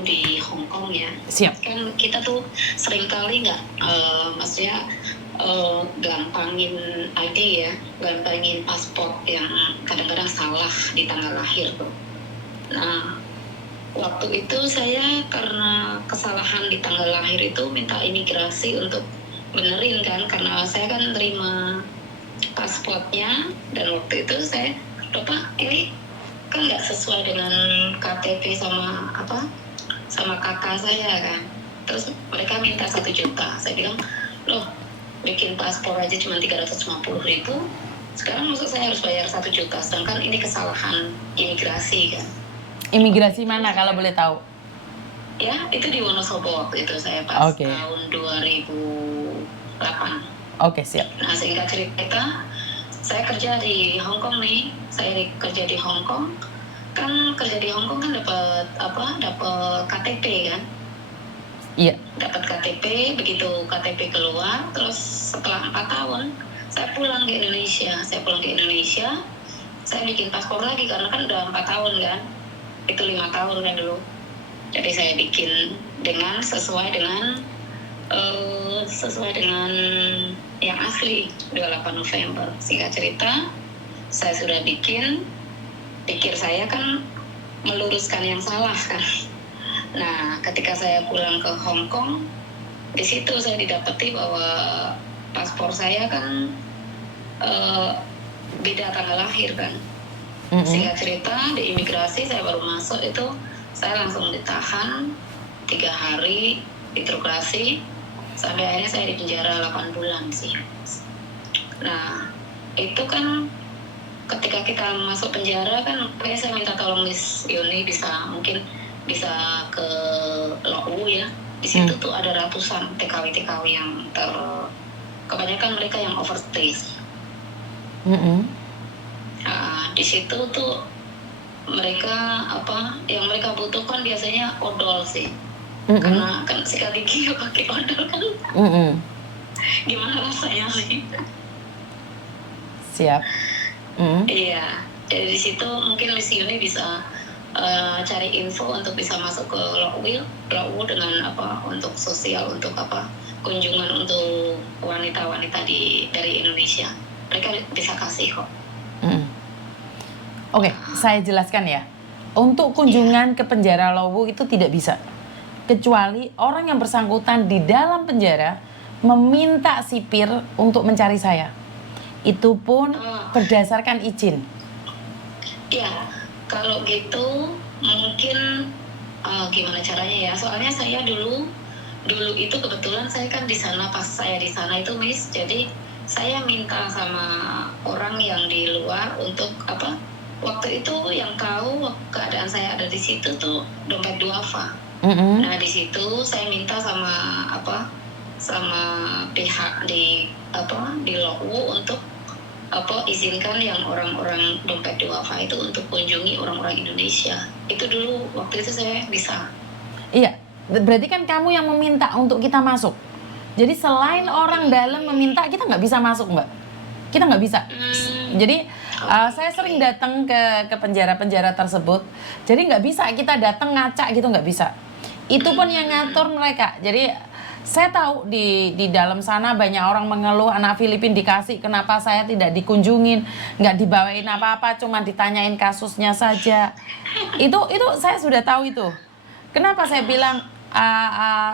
di Hong Kong ya. Siap. Kan kita tuh seringkali nggak, maksudnya gampangin ID ya, gampangin paspor yang kadang-kadang salah di tanggal lahir tuh. Nah, waktu itu saya karena kesalahan di tanggal lahir itu minta imigrasi untuk benerin kan, karena saya kan terima pasportnya dan waktu itu saya, Bapak ini kan nggak sesuai dengan KTP sama sama kakak saya kan. Terus mereka minta 1 juta. Saya bilang, loh bikin paspor aja cuma 350.000, sekarang maksud saya harus bayar 1 juta, sedangkan ini kesalahan imigrasi kan. Imigrasi mana kalau boleh tahu? Ya itu di Wonosobo waktu itu saya pas tahun 2008. Oke, siap. Nah singkat cerita, saya kerja di Hong Kong nih. Saya kerja di Hong Kong. Kan kerja di Hong Kong kan dapat dapat KTP kan. Iya. Dapat KTP, begitu KTP keluar, terus setelah 4 tahun saya pulang ke Indonesia. Saya bikin paspor lagi karena kan udah 4 tahun kan. Itu 5 tahun kan dulu. Jadi saya bikin sesuai dengan yang asli 28 November. Singkat cerita, saya sudah bikin. Pikir saya kan meluruskan yang salah kan. Nah, ketika saya pulang ke Hong Kong, di situ saya didapati bahwa paspor saya kan beda tanggal lahir kan. Singkat cerita, di imigrasi saya baru masuk itu, saya langsung ditahan 3 hari, interogasi, sampai akhirnya saya di penjara 8 bulan sih. Nah, itu kan ketika kita masuk penjara kan, kayak saya minta tolong Miss Yuni mungkin bisa ke Lowu ya. Di situ tuh ada ratusan TKW yang kebanyakan mereka yang overstay. Di situ tuh mereka yang mereka butuhkan biasanya odol sih. Karena kan sikat gigi pakai odol kan. Gimana rasanya sih? Siap. Iya, jadi di situ mungkin Miss Yuni bisa cari info untuk bisa masuk ke Lowu dengan untuk sosial, untuk kunjungan untuk wanita-wanita dari Indonesia. Mereka bisa kasih kok. Oke, saya jelaskan ya. Untuk kunjungan ke penjara Lowu itu tidak bisa, kecuali orang yang bersangkutan di dalam penjara meminta sipir untuk mencari saya. Itu pun berdasarkan izin. Ya, kalau gitu mungkin gimana caranya ya? Soalnya saya dulu itu kebetulan saya kan di sana, pas saya di sana itu Miss, jadi saya minta sama orang yang di luar untuk waktu itu yang tahu keadaan saya ada di situ tuh dompet duafa. Nah di situ saya minta sama pihak di Lowu untuk izinkan yang orang-orang dompet duafa itu untuk kunjungi orang-orang Indonesia. Itu dulu waktu itu saya bisa. Iya, berarti kan kamu yang meminta untuk kita masuk. Jadi selain orang dalam meminta, kita nggak bisa masuk, Mbak. Kita nggak bisa. Jadi saya sering datang ke penjara-penjara tersebut. Jadi nggak bisa kita datang ngacak gitu, nggak bisa. Itu pun yang ngatur mereka. Jadi saya tahu di dalam sana banyak orang mengeluh anak Filipina dikasih, kenapa saya tidak dikunjungin, nggak dibawain apa-apa, cuma ditanyain kasusnya saja. Itu saya sudah tahu itu. Kenapa saya bilang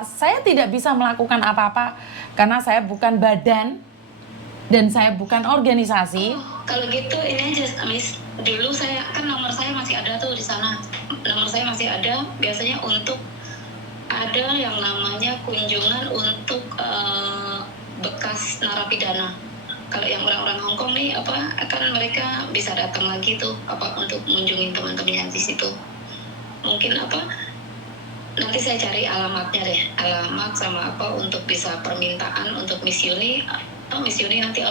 saya tidak bisa melakukan apa-apa karena saya bukan badan dan saya bukan organisasi. Kalau gitu ini aja Miss, dulu saya kan nomor saya masih ada tuh di sana. Nomor saya masih ada, biasanya untuk ada yang namanya kunjungan untuk bekas narapidana. Kalau yang orang-orang Hong Kong nih kan mereka bisa datang lagi tuh untuk mengunjungi teman-teman yang di situ. Mungkin nanti saya cari alamatnya deh, alamat sama untuk bisa permintaan untuk Miss Yuni. Miss Yuni nanti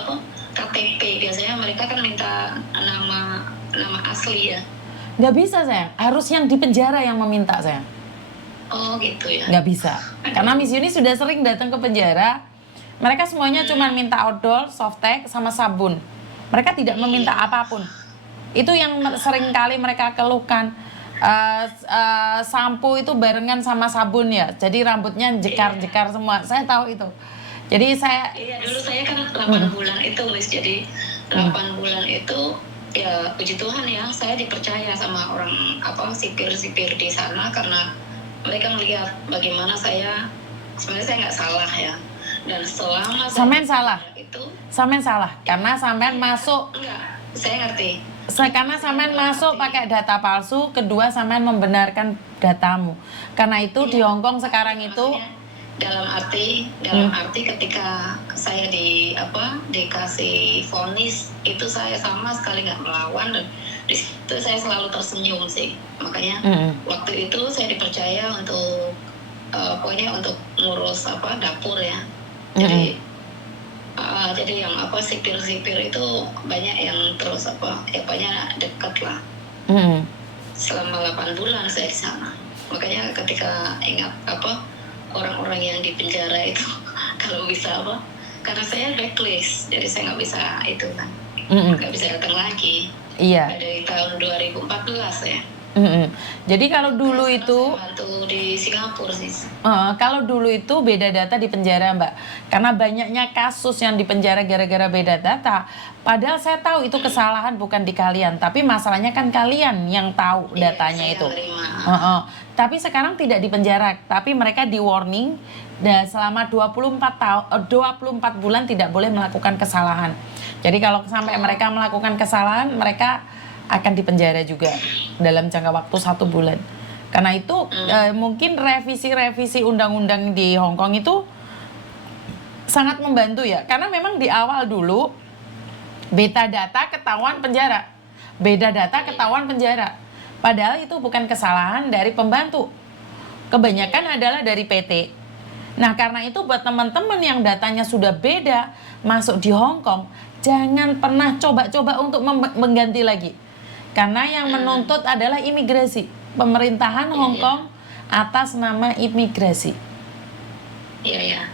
KTP, biasanya mereka kan minta nama asli ya. Nggak bisa sayang, harus yang di penjara yang meminta sayang. Oh gitu ya. Nggak bisa, karena Miss Yuni sudah sering datang ke penjara. Mereka semuanya cuma minta odol, softtek, sama sabun. Mereka tidak meminta apapun. Itu yang sering kali mereka keluhkan. sampo itu barengan sama sabun ya. Jadi rambutnya jekar-jekar semua. Saya tahu itu. Jadi saya Iya, dulu saya kan 8 bulan itu, Miss. Jadi 8 bulan itu ya puji Tuhan ya, saya dipercaya sama orang sipir-sipir di sana karena mereka melihat bagaimana sebenarnya saya nggak salah ya. Dan selama Sampean salah. itu Sampean salah karena sampean masuk enggak, saya ngerti. karena sampean masuk pakai data palsu, kedua sampean membenarkan datamu. Karena itu di Hong Kong sekarang itu Maksudnya, dalam arti ketika saya dikasih vonis itu saya sama sekali nggak melawan dan di situ saya selalu tersenyum sih. Makanya waktu itu saya dipercaya untuk pokoknya untuk ngurus dapur ya. Jadi yang sipir-sipir itu banyak yang terus banyak dekat lah. Selama 8 bulan saya di sana. Makanya ketika ingat orang-orang yang di penjara itu kalau bisa karena saya blacklist, jadi saya nggak bisa itu kan, nggak bisa datang lagi. Iya. Dari tahun 2014 ya. Jadi kalau dulu Saya itu bantu di Singapura sih. kalau dulu itu beda data di penjara, Mbak. Karena banyaknya kasus yang di penjara gara-gara beda data. Padahal saya tahu itu kesalahan bukan di kalian, tapi masalahnya kan kalian yang tahu datanya Saya itu. terima. Tapi sekarang tidak di penjara, tapi mereka di warning dan selama 24 bulan tidak boleh melakukan kesalahan. Jadi kalau sampai mereka melakukan kesalahan, mereka akan dipenjara juga dalam jangka waktu 1 bulan. Karena itu mungkin revisi undang-undang di Hong Kong itu sangat membantu ya. Karena memang di awal dulu beta data ketahuan penjara. Beda data ketahuan penjara. Padahal itu bukan kesalahan dari pembantu. Kebanyakan adalah dari PT. Nah, karena itu buat teman-teman yang datanya sudah beda masuk di Hong Kong, jangan pernah coba-coba untuk mengganti lagi. Karena yang menuntut adalah imigrasi. Pemerintahan Hong Kong atas nama imigrasi. Iya.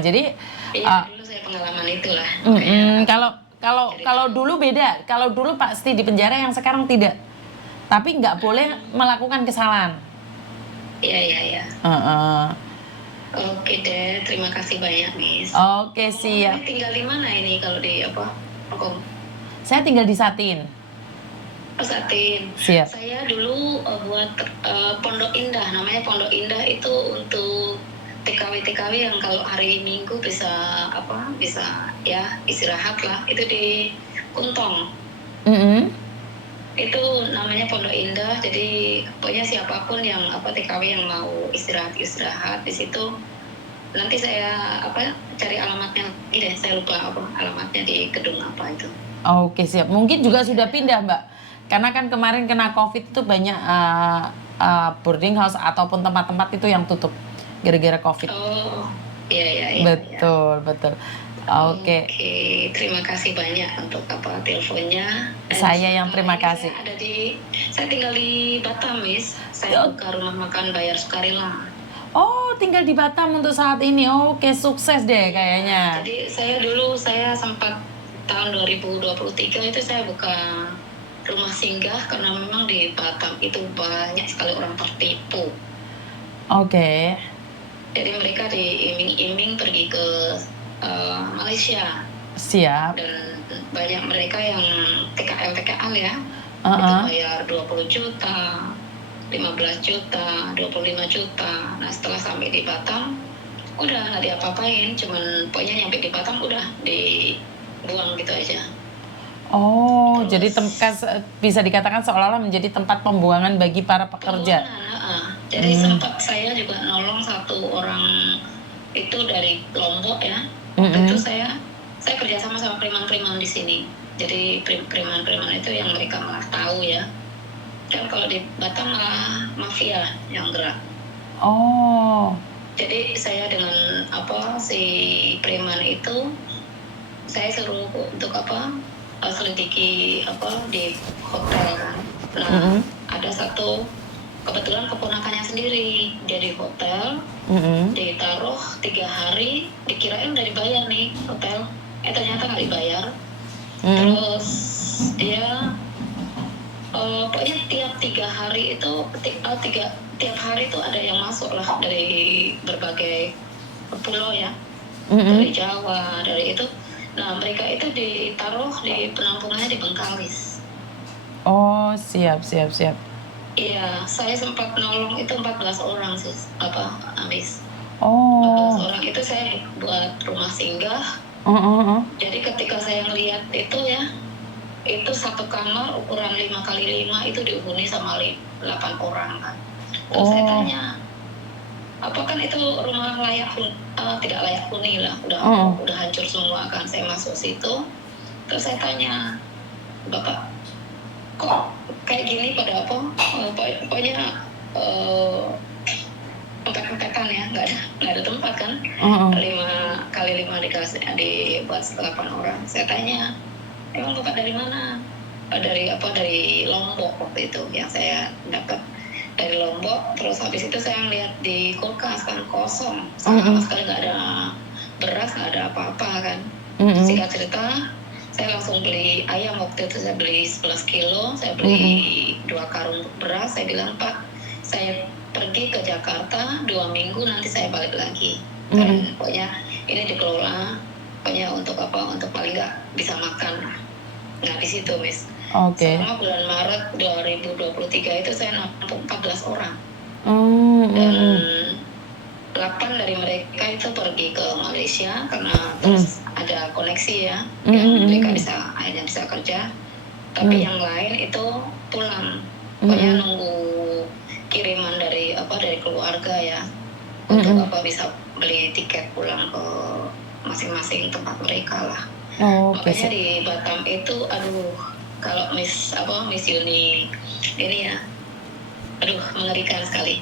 Jadi dulu saya pengalaman itulah. kalau dulu beda. Kalau dulu pasti di penjara, yang sekarang tidak. Tapi nggak boleh melakukan kesalahan. Iya. Oke deh, terima kasih banyak, Miss. Oke, siap. Tinggal di mana ini kalau di Hong Kong? Saya tinggal di Satin. Satin. Siap. Saya dulu buat Pondok Indah, namanya Pondok Indah itu untuk TKW yang kalau hari Minggu bisa ya istirahat lah, itu di Kuntong. Itu namanya Pondok Indah, jadi pokoknya siapapun yang TKW yang mau istirahat di situ. Nanti saya cari alamatnya lagi deh, saya lupa alamatnya di gedung apa itu. Oke, siap. Mungkin juga sudah pindah, Mbak. Karena kan kemarin kena COVID itu banyak boarding house ataupun tempat-tempat itu yang tutup gara-gara COVID. Oh, iya. Betul. Oke, terima kasih banyak untuk teleponnya. Saya yang terima kasih. Saya tinggal di Batam, Miss. Saya buka rumah makan bayar sukarela. Oh, tinggal di Batam untuk saat ini. Oke, sukses deh kayaknya. Jadi saya sempat tahun 2023 itu saya buka rumah singgah karena memang di Batam itu banyak sekali orang tertipu. Oke. Jadi mereka diiming-iming pergi ke Malaysia. Siap. Dan banyak mereka yang TKL ya. Itu bayar 20 juta, 15 juta, 25 juta. Nah, setelah sampai di Batam, udah nggak diapa-apain, cuman pokoknya nyampe di Batam udah dibuang gitu aja. Oh, jadi bisa dikatakan seolah-olah menjadi tempat pembuangan bagi para pekerja. Jadi sempat saya juga nolong satu orang itu dari Lombok ya. Waktu itu saya kerja sama preman-preman di sini. Jadi preman-preman itu yang mereka malah tahu ya. Kan kalau di Batam malah mafia yang gerak. Oh. Jadi saya dengan si preman itu saya suruh untuk selidiki di hotel kan. Nah, ada satu kebetulan keponakannya sendiri dia di hotel, ditaruh 3 hari, dikirain udah dibayar nih hotel, ternyata nggak dibayar. Terus dia Pokoknya tiap 3 hari itu tiap hari itu ada yang masuk lah dari berbagai pulau ya, dari Jawa, dari itu. Nah, mereka itu ditaruh di penampungannya di Bengkalis. Oh, siap, siap, siap. Iya, saya sempat nolong itu 14 orang sih, habis. 14 Oh. orang itu saya buat rumah singgah. Jadi ketika saya ngelihat itu ya, itu satu kamar ukuran 5x5 itu dihuni sama 8 orang kan. Terus saya tanya, apa kan itu rumah tidak layak huni lah, udah hancur semua kan. Saya masuk situ, terus saya tanya, Bapak, kok kayak gini pada apa? Pokoknya empet-empetan ya, nggak ada tempat kan. 5x5 dikasih dibuat 8 orang. Saya tanya, emang Bapak dari mana? Dari Lombok waktu itu yang saya dapat dari Lombok. Terus habis itu saya ngeliat di kulkas kan kosong, sama sekali nggak ada beras, nggak ada apa-apa kan. Singkat cerita, saya langsung beli ayam waktu itu, saya beli 11 kilo, saya beli 2 karung beras. Saya bilang, Pak, saya pergi ke Jakarta 2 minggu, nanti saya balik lagi. Dan pokoknya ini dikelola, pokoknya untuk paling nggak bisa makan lah. Nah di situ, Miss. Selama bulan Maret 2023 itu saya nampung 14 orang. Dan 8 dari mereka itu pergi ke Malaysia karena terus ada koneksi ya, yang mereka akhirnya bisa kerja. Tapi yang lain itu pulang, pokoknya nunggu kiriman dari keluarga ya, untuk bisa beli tiket pulang ke masing-masing tempat mereka lah. Makanya di Batam itu, aduh, kalau Miss Yuni ini ya, aduh, mengerikan sekali.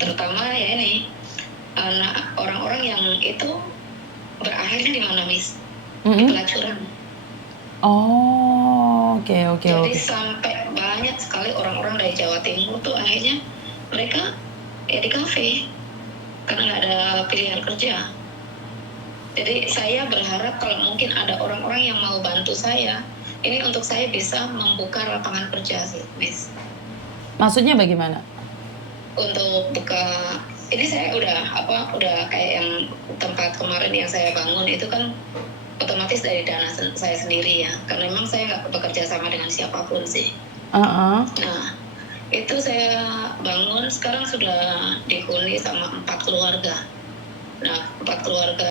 Terutama ya ini orang-orang yang itu berakhirnya di mana, Miss? Di pelacuran. Jadi sampai banyak sekali orang-orang dari Jawa Timur tuh akhirnya mereka ya di kafe karena nggak ada pilihan kerja. Jadi saya berharap kalau mungkin ada orang-orang yang mau bantu saya, ini untuk saya bisa membuka lapangan kerja sih, Miss. Maksudnya bagaimana? Untuk buka, ini saya udah kayak yang tempat kemarin yang saya bangun itu kan otomatis dari dana saya sendiri ya, karena memang saya nggak bekerja sama dengan siapapun sih. Nah, itu saya bangun, sekarang sudah dihuni sama 4 keluarga. Nah, 4 keluarga